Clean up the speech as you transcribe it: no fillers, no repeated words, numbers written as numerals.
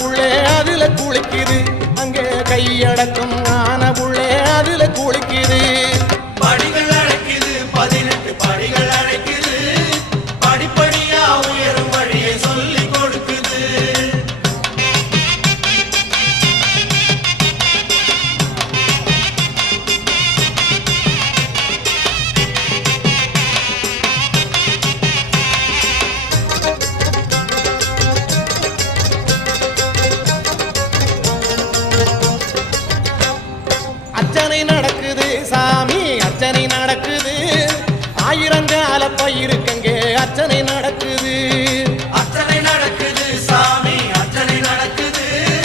புள்ளே அதுல குளிக்குது அங்கே கையடக்கும் ஆன புள்ளே அதுல குளிக்குது படிகள் அழைக்குது 18 படிகள் அழைக்குது படிப்படியா உயரும் வழியை சொல்லி கொடுக்குது அர்ச்சனை நடக்குது சாமி அர்ச்சனை